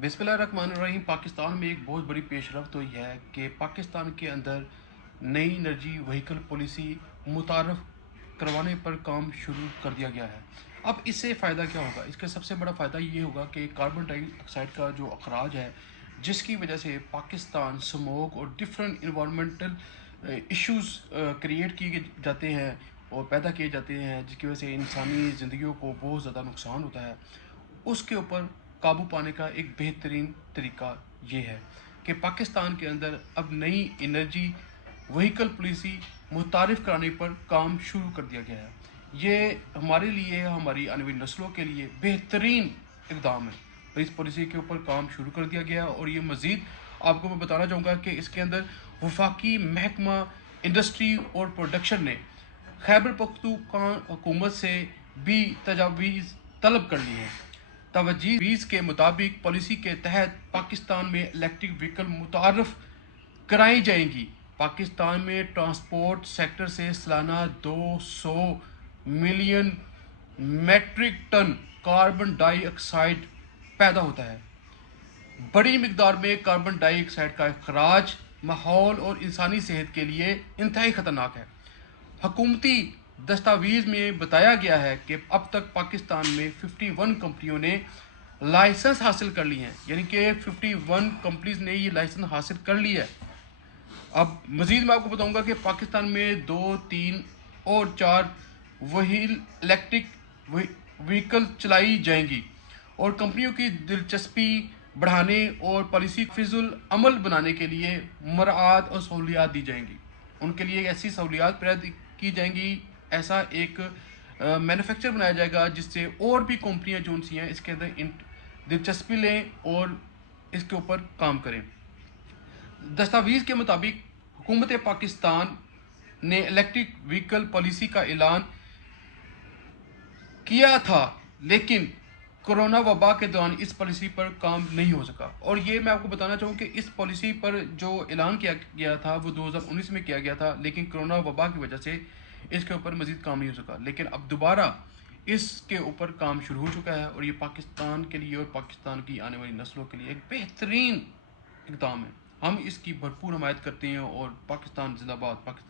बिस्मिल्लाहिर्रहमानिर्रहीम। पाकिस्तान में एक बहुत बड़ी पेशरफ्त हुई है कि पाकिस्तान के अंदर नई एनर्जी व्हीकल पॉलिसी मुतारफ़ करवाने पर काम शुरू कर दिया गया है। अब इससे फ़ायदा क्या होगा? इसका सबसे बड़ा फ़ायदा ये होगा कि कार्बन डाइऑक्साइड का जो अखराज है, जिसकी वजह से पाकिस्तान स्मोक और डिफरेंट इन्वायरमेंटल इश्यूज़ क्रिएट किए जाते हैं और पैदा किए जाते हैं, जिसकी वजह से इंसानी ज़िंदगियों को बहुत ज़्यादा नुकसान होता है। उसके ऊपर काबू पाने का एक बेहतरीन तरीका ये है कि पाकिस्तान के अंदर अब नई एनर्जी व्हीकल पॉलिसी मुतारिफ़ कराने पर काम शुरू कर दिया गया है। ये हमारे लिए, हमारी आने वाली नस्लों के लिए बेहतरीन इक़दाम है। और इस पॉलिसी के ऊपर काम शुरू कर दिया गया और ये मज़ीद आपको मैं बताना चाहूँगा कि इसके अंदर वफाकी महकमा इंडस्ट्री और प्रोडक्शन ने खैबर पख्तूनख्वा हुकूमत से भी तजावीज़ तलब कर ली है। तजवीज़ के मुताबिक पॉलिसी के तहत पाकिस्तान में इलेक्ट्रिक व्हीकल मुतारफ़ कराई जाएंगी। पाकिस्तान में ट्रांसपोर्ट सेक्टर से सालाना 200 million metric ton carbon dioxide पैदा होता है। बड़ी मिकदार में कार्बन डाइऑक्साइड का अखराज माहौल और इंसानी सेहत के लिए इंतहाई ख़तरनाक है। हुकूमती दस्तावेज़ में बताया गया है कि अब तक पाकिस्तान में 51 कंपनियों ने लाइसेंस हासिल कर ली हैं, यानी कि 51 कंपनीज ने ये लाइसेंस हासिल कर लिया है। अब मज़ीद मैं आपको बताऊंगा कि पाकिस्तान में 2, 3 और 4 वही इलेक्ट्रिक व्हीकल चलाई जाएंगी और कंपनियों की दिलचस्पी बढ़ाने और पॉलिसी फिजुल अमल बनाने के लिए मराआत और सहूलियात दी जाएंगी। उनके लिए ऐसी सहूलियात पैदा की जाएंगी, ऐसा एक मैन्युफैक्चर बनाया जाएगा जिससे और भी कंपनियां जो सी हैं इसके अंदर दिलचस्पी लें और इसके ऊपर काम करें। दस्तावेज़ के मुताबिक हुकूमत पाकिस्तान ने इलेक्ट्रिक व्हीकल पॉलिसी का ऐलान किया था, लेकिन कोरोना वबा के दौरान इस पॉलिसी पर काम नहीं हो सका। और ये मैं आपको बताना चाहूँ कि इस पॉलिसी पर जो ऐलान किया गया था वो 2019 में किया गया था, लेकिन कोरोना वबा की वजह से इसके ऊपर मज़ीद काम नहीं हो सका। लेकिन अब दोबारा इसके ऊपर काम शुरू हो चुका है और ये पाकिस्तान के लिए और पाकिस्तान की आने वाली नस्लों के लिए एक बेहतरीन इक़दाम है। हम इसकी भरपूर हमायत करते हैं और पाकिस्तान जिंदाबाद, पाकिस्तान।